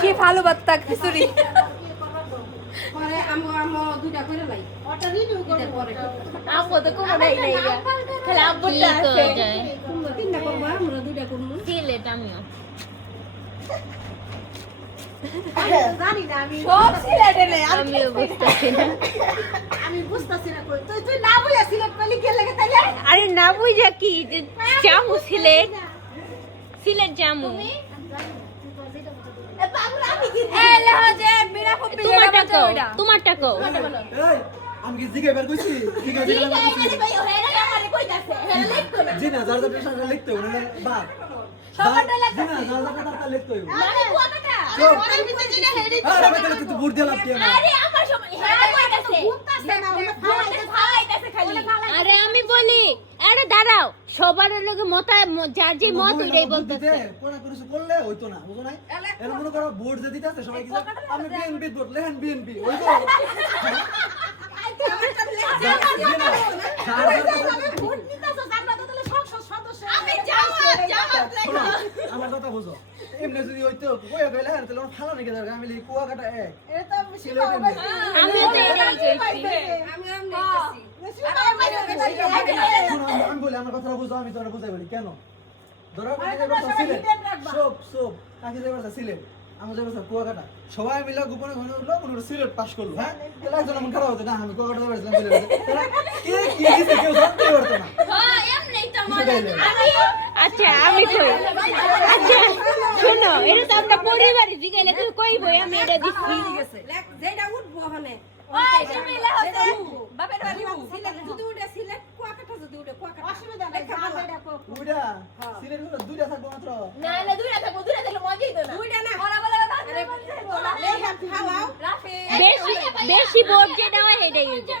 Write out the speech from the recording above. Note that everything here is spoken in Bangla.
কি ভালো বাত্তা খিচুড়ি পরে আমো দুইটা করে লাই ওটা রিনিউ করে পরে আমো তো কোনো নাই নাই খালি আব্বুটা আছে তিনটা করব আমরা দুইটা করব সিলেট আমিও জানি না আমি সব সিলেটে নেই আমিও বুঝতেছি না আমি বুঝতাছি না কই তুই না বুঝা সিলেট কইলি কে লাগে তাইলে আরে না বুঝা কি যে জামু সিলেট সিলেট জামু এ পাগল আমি কি এই লেহা যে বিনা কপি তোমারটা কও এই আমি কি জিগে বের কইছি জিগে জিগে বের কইছি ভাই হেরা আমারে কইতাছে হেরা লিখতো না জি না যার যার পেশা লিখতে হবে না বা সবারটা জি না যার যার পেশা লিখতে হবে মানে কুয়াকাটা ওরে ভিতরে যেটা হেরি আরে ভাই তাহলে তুই বুড় দিলাম কি আমার আরে আমার সময় হেরা কইতাছে বুঝতাছে না ওরে ফালাইতাছে খালি আরে আমি বলি আরে দাঁড়াও সবার লগে মত যার যে মত ওইটাই বলতেছে কোন কিছু করলে হইতো না বুঝো নাই এর মনে করো ভোট যে দিতেছে সবাই কি আমি বিএনপি ভোট লেহেন বিএনপি ওই তো ভোট নিতাছ আমরা তো তাহলে সংসদ সদস্য আমি জামাত আমার কথা বুঝো এমনি যদি হইতো কই কইলে আর তাহলে ভালো নাকি দরকার আমি লিখি কুয়াকাটা এক এটা তো আমি শিখা আমিও তো এটাই কইছি আমি নেইছি আমি বলি আমার কথাটা বুঝো আমি তোরা বুঝাই বলি কেন ধরো সব সব কাকে যাবার সিলেট আমি যাবার কুয়াকাটা সবাই মিলে গোপনে ঘনে উঠলো মনে সিলেট পাস করলো হ্যাঁ তাহলে একজন আমার খারাপ হতো না আমি কুয়াকাটা যাবার সিলেট কে কি দিছে কেউ জানতে পারতো না হ্যাঁ এমনি তো আচ্ছা আমি কই আচ্ছা শোনো এটা তো আমরা পরিবারে জিগাইলে তুমি কইবই আমি এটা দিচ্ছি যেটা উঠবো ওখানে ওই তুমি লেহা যে বাপের বাড়ি সিলেট যদি উঠে সিলেট কুয়াকাটা যদি উঠে কুয়াকাটা অসুবিধা নাই খাবে দেখো দুইটা সিলেট হলো দুইটা থাকবো মাত্র না না দুইটা থাকবো দুইটা থাকলে মজাই তো না দুইটা না ওরা বলে আরে লেখা খাওয়াও রাফি বেশি বেশি ভোট যেটা হয় এটাই হইছে